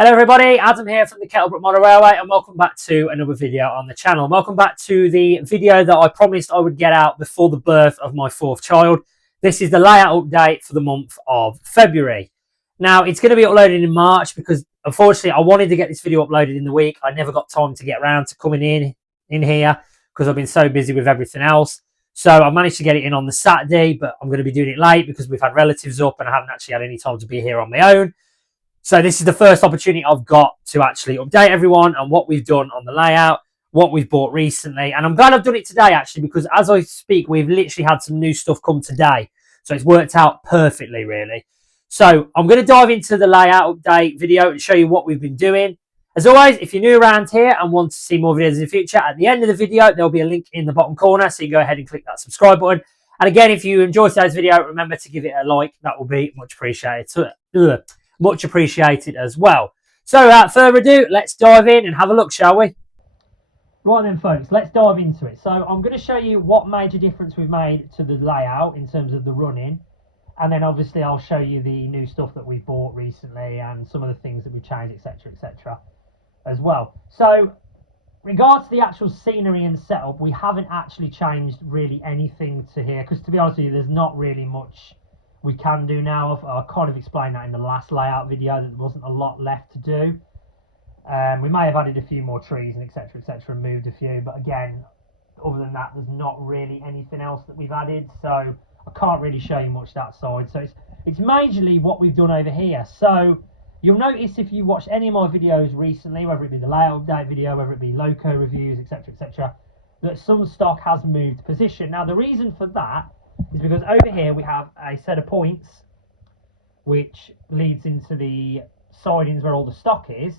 Hello everybody, Adam here from the Kettlebrook Model Railway and welcome back to another video on the channel. Welcome back to the video that I promised I would get out before the birth of my fourth child. This is the layout update for the month of February. Now it's going to be uploaded in March because unfortunately I wanted to get this video uploaded in the week. I never got time to get around to coming in here because I've been so busy with everything else. So I managed to get it in on the Saturday, but I'm going to be doing it late because we've had relatives up and I haven't actually had any time to be here on my own. So this is the first opportunity I've got to actually update everyone on what we've done on the layout, what we've bought recently. And I'm glad I've done it today, actually, because as I speak, we've literally had some new stuff come today. So it's worked out perfectly, really. So I'm going to dive into the layout update video and show you what we've been doing. As always, if you're new around here and want to see more videos in the future, at the end of the video, there'll be a link in the bottom corner. So you go ahead and click that subscribe button. And again, if you enjoyed today's video, remember to give it a like. That will be much appreciated. Much appreciated as well. So without further ado, let's dive in and have a look, shall we? Right then folks, let's dive into it. So I'm going to show you what major difference we've made to the layout in terms of the running, and then obviously I'll show you the new stuff that we've bought recently and some of the things that we've changed, etc as well. So regards to the actual scenery and setup, we haven't actually changed really anything to here because, to be honest with you, there's not really much we can do now. I kind of explained that in the last layout video that there wasn't a lot left to do. We may have added a few more trees and etc and moved a few, but again, other than that, there's not really anything else that we've added, so I can't really show you much that side. So it's majorly what we've done over here. So you'll notice if you watched any of my videos recently, whether it be the layout update video, whether it be loco reviews, etc, that some stock has moved position. Now the reason for that is because over here we have a set of points which leads into the sidings where all the stock is,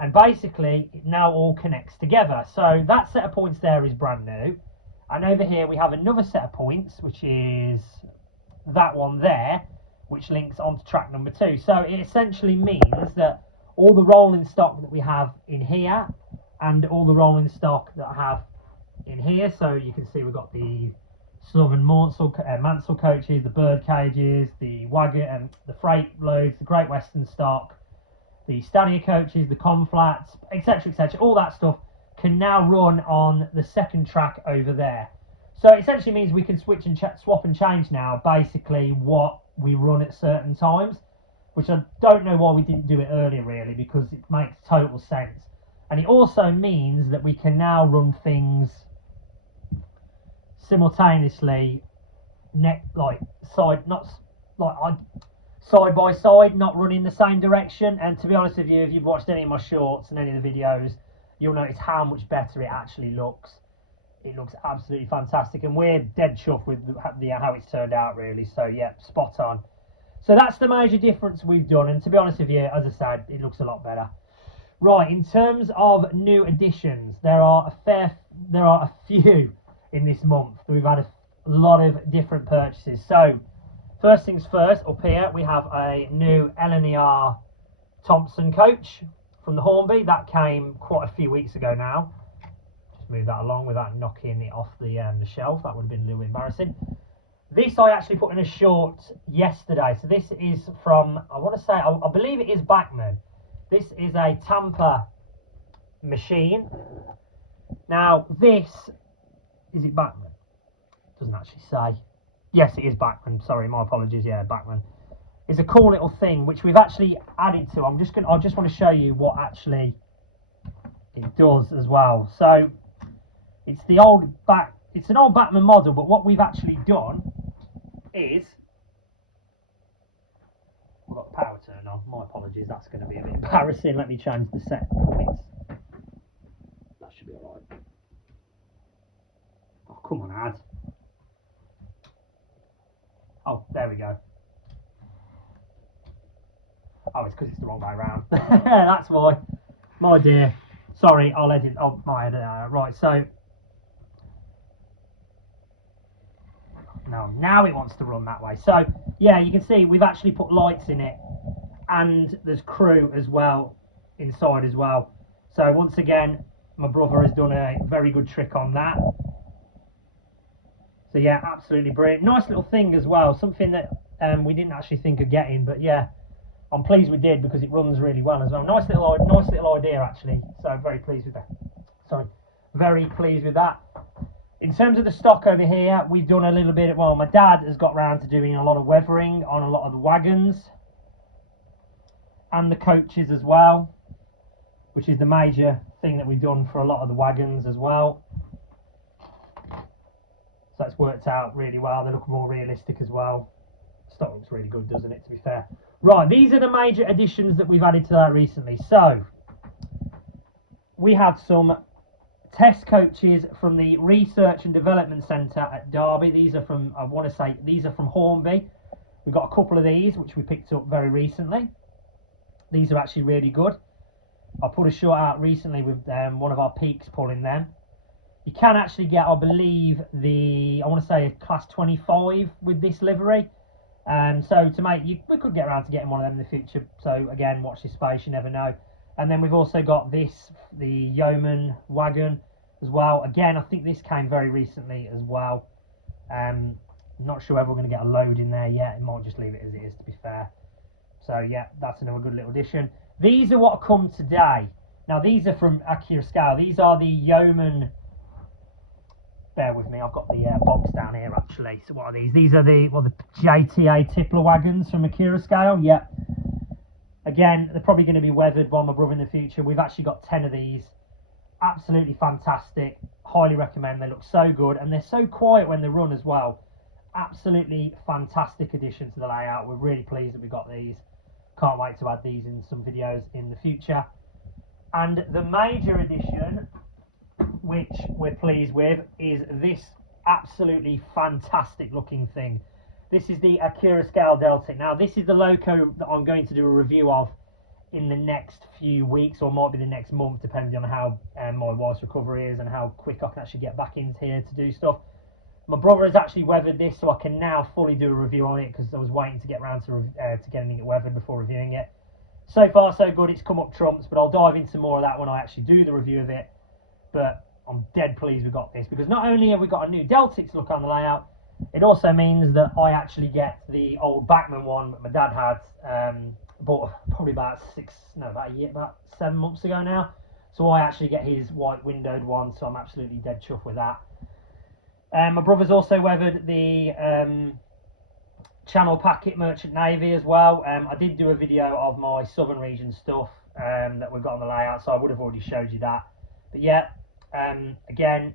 and basically it now all connects together. So that set of points there is brand new, and over here we have another set of points which is that one there, which links onto track number 2. So it essentially means that all the rolling stock that we have in here and all the rolling stock that I have in here, so you can see we've got the Southern Mansell coaches, the bird cages, the wagon, the freight loads, the Great Western stock, the Stania coaches, the Conflats, etc, all that stuff can now run on the second track over there. So it essentially means we can switch and swap and change now basically what we run at certain times, which I don't know why we didn't do it earlier really, because it makes total sense. And it also means that we can now run things simultaneously, side by side, not running the same direction. And to be honest with you, if you've watched any of my shorts and any of the videos, you'll notice how much better it actually looks. It looks absolutely fantastic, and we're dead chuffed with how it's turned out really. So yeah, spot on. So that's the major difference we've done, and to be honest with you, as I said, it looks a lot better. Right, in terms of new additions, there are a few in this month. We've had a lot of different purchases. So first things first, up here we have a new LNER Thompson coach from the Hornby. That came quite a few weeks ago now. Just move that along without knocking it off the shelf. That would have been a little embarrassing. This I actually put in a short yesterday. So this is from, I want to say, I believe it is Bachmann. This is a Tampa machine. Now this, is it Bachmann? Doesn't actually say. Yes, it is Bachmann. Sorry, my apologies. Yeah, Bachmann. It's a cool little thing which we've actually added to. I just want to show you what actually it does as well. So it's an old Bachmann model, but what we've actually done is, I've got the power turned on. My apologies. That's going to be a bit embarrassing. Let me change the set points. That should be all right. Oh, come on, ad. Oh, there we go. Oh, it's because it's the wrong way around. That's why. My dear. Sorry, I'll edit. Oh, my head. Right, so. No, now it wants to run that way. So, yeah, you can see we've actually put lights in it. And there's crew as well, inside as well. So, once again, my brother has done a very good trick on that. So yeah, absolutely brilliant. Nice little thing as well. Something that we didn't actually think of getting, but yeah, I'm pleased we did because it runs really well as well. Nice little idea actually. So very pleased with that. Sorry, very pleased with that. In terms of the stock over here, we've done a little bit. Well, my dad has got round to doing a lot of weathering on a lot of the wagons and the coaches as well, which is the major thing that we've done for a lot of the wagons as well. So that's worked out really well. They look more realistic as well. Stock looks really good, doesn't it, to be fair? Right, these are the major additions that we've added to that recently. So we have some test coaches from the Research and Development Centre at Derby. These are from, I want to say, these are from Hornby. We've got a couple of these, which we picked up very recently. These are actually really good. I put a shot out recently with one of our peaks pulling them. You can actually get, I believe, I want to say a class 25 with this livery. So to make, we could get around to getting one of them in the future. So again, watch this space, you never know. And then we've also got this, the Yeoman wagon as well. Again, I think this came very recently as well. I'm not sure whether we're going to get a load in there yet. It might just leave it as it is, to be fair. So yeah, that's another good little addition. These are what come today. Now these are from Accurascale. These are the Yeoman. Bear with me, I've got the box down here actually. So what are these? These are the JTA Tippler wagons from Accurascale. Yeah. Again, they're probably going to be weathered by my brother in the future. We've actually got 10 of these. Absolutely fantastic. Highly recommend. They look so good and they're so quiet when they run as well. Absolutely fantastic addition to the layout. We're really pleased that we got these. Can't wait to add these in some videos in the future. And the major addition, which we're pleased with, is this absolutely fantastic looking thing. This is the Accurascale Deltic. Now this is the loco that I'm going to do a review of in the next few weeks, or might be the next month, depending on how my wife's recovery is and how quick I can actually get back into here to do stuff. My brother has actually weathered this, so I can now fully do a review on it, because I was waiting to get around to getting it weathered before reviewing it. So far so good, it's come up trumps, but I'll dive into more of that when I actually do the review of it. But I'm dead pleased we got this, because not only have we got a new Deltics look on the layout, it also means that I actually get the old Backman one that my dad had, bought probably about 7 months ago now. So I actually get his white windowed one, so I'm absolutely dead chuffed with that. My brother's also weathered the Channel Packet Merchant Navy as well. I did do a video of my Southern Region stuff that we've got on the layout, so I would have already showed you that. But yeah, again,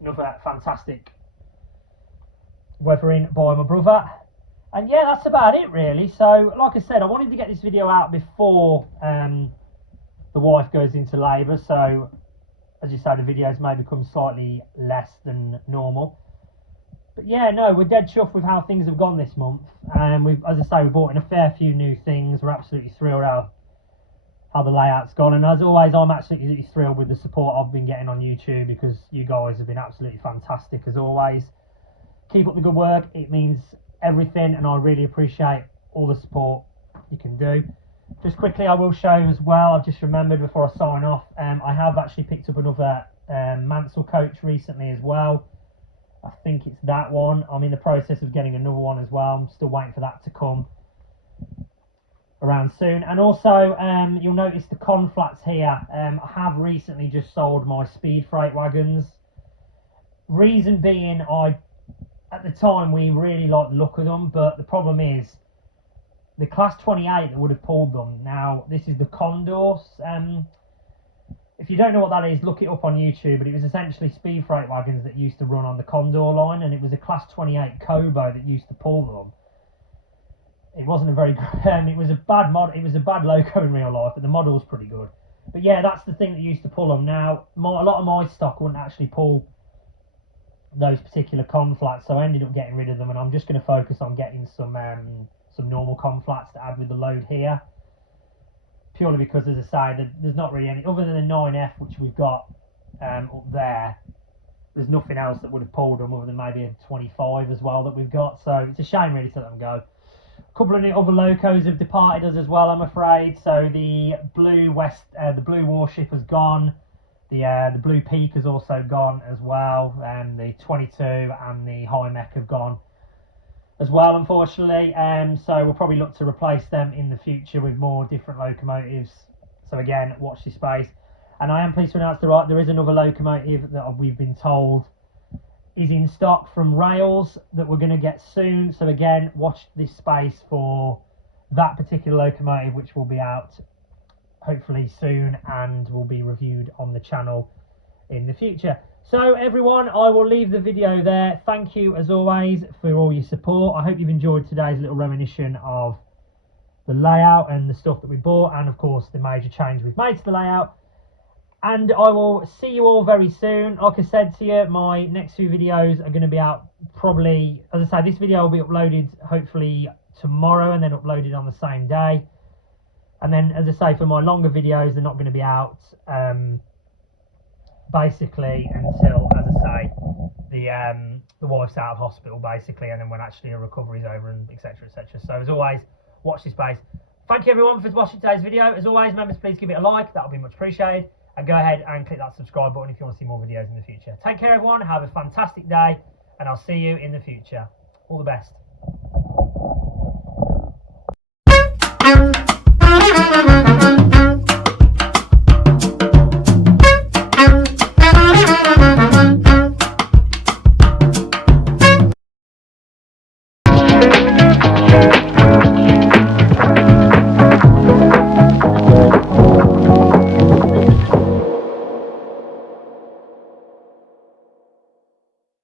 another fantastic weathering by my brother. And yeah, that's about it really. So like I said, I wanted to get this video out before the wife goes into labour, so as you say, the videos may become slightly less than normal. But yeah, no, we're dead chuffed with how things have gone this month. And we've, as I say, we brought in a fair few new things. We're absolutely thrilled how the layout's gone. And as always, I'm absolutely thrilled with the support I've been getting on YouTube, because you guys have been absolutely fantastic as always. Keep up the good work. It means everything, and I really appreciate all the support you can do. Just quickly, I will show as well, I've just remembered before I sign off, I have actually picked up another Mansell coach recently as well. I think it's that one. I'm in the process of getting another one as well. I'm still waiting for that to come around soon. And also, you'll notice the conflats here. I have recently just sold my speed freight wagons. Reason being, at the time, we really liked the look of them, but the problem is, the class 28 that would have pulled them. Now, this is the Condors. If you don't know what that is, look it up on YouTube, but it was essentially speed freight wagons that used to run on the Condor line, and it was a class 28 Kobo that used to pull them. It wasn't a very good, it was a bad mod, it was a bad loco in real life, but the model was pretty good. But yeah, that's the thing that used to pull them. Now, a lot of my stock wouldn't actually pull those particular conflats, so I ended up getting rid of them, and I'm just going to focus on getting some normal conflats to add with the load here, purely because, as I say, there's not really any other than the 9F which we've got up there. There's nothing else that would have pulled them other than maybe a 25 as well that we've got, so it's a shame really to let them go. A couple of other locos have departed us as well, I'm afraid. So the Blue Warship has gone. The Blue Peak has also gone as well. The 22 and the High Mech have gone. as well, unfortunately. So we'll probably look to replace them in the future with more different locomotives. So again, watch this space. And I am pleased to announce there is another locomotive that we've been told is in stock from Rails that we're going to get soon. So again, watch this space for that particular locomotive, which will be out hopefully soon and will be reviewed on the channel in the future. So everyone, I will leave the video there. Thank you as always for all your support. I hope you've enjoyed today's little reminiscence of the layout and the stuff that we bought, and of course the major change we've made to the layout. And I will see you all very soon. Like I said to you, my next few videos are going to be out probably, as I say, this video will be uploaded hopefully tomorrow and then uploaded on the same day. And then, as I say, for my longer videos, they're not going to be out basically until, as I say, the wife's out of hospital basically, and then when actually a recovery's over, and etc, etc. So as always, watch this space. Thank you everyone for watching today's video. As always, members, please give it a like. That would be much appreciated. And go ahead and click that subscribe button if you want to see more videos in the future. Take care everyone, have a fantastic day, and I'll see you in the future. All the best.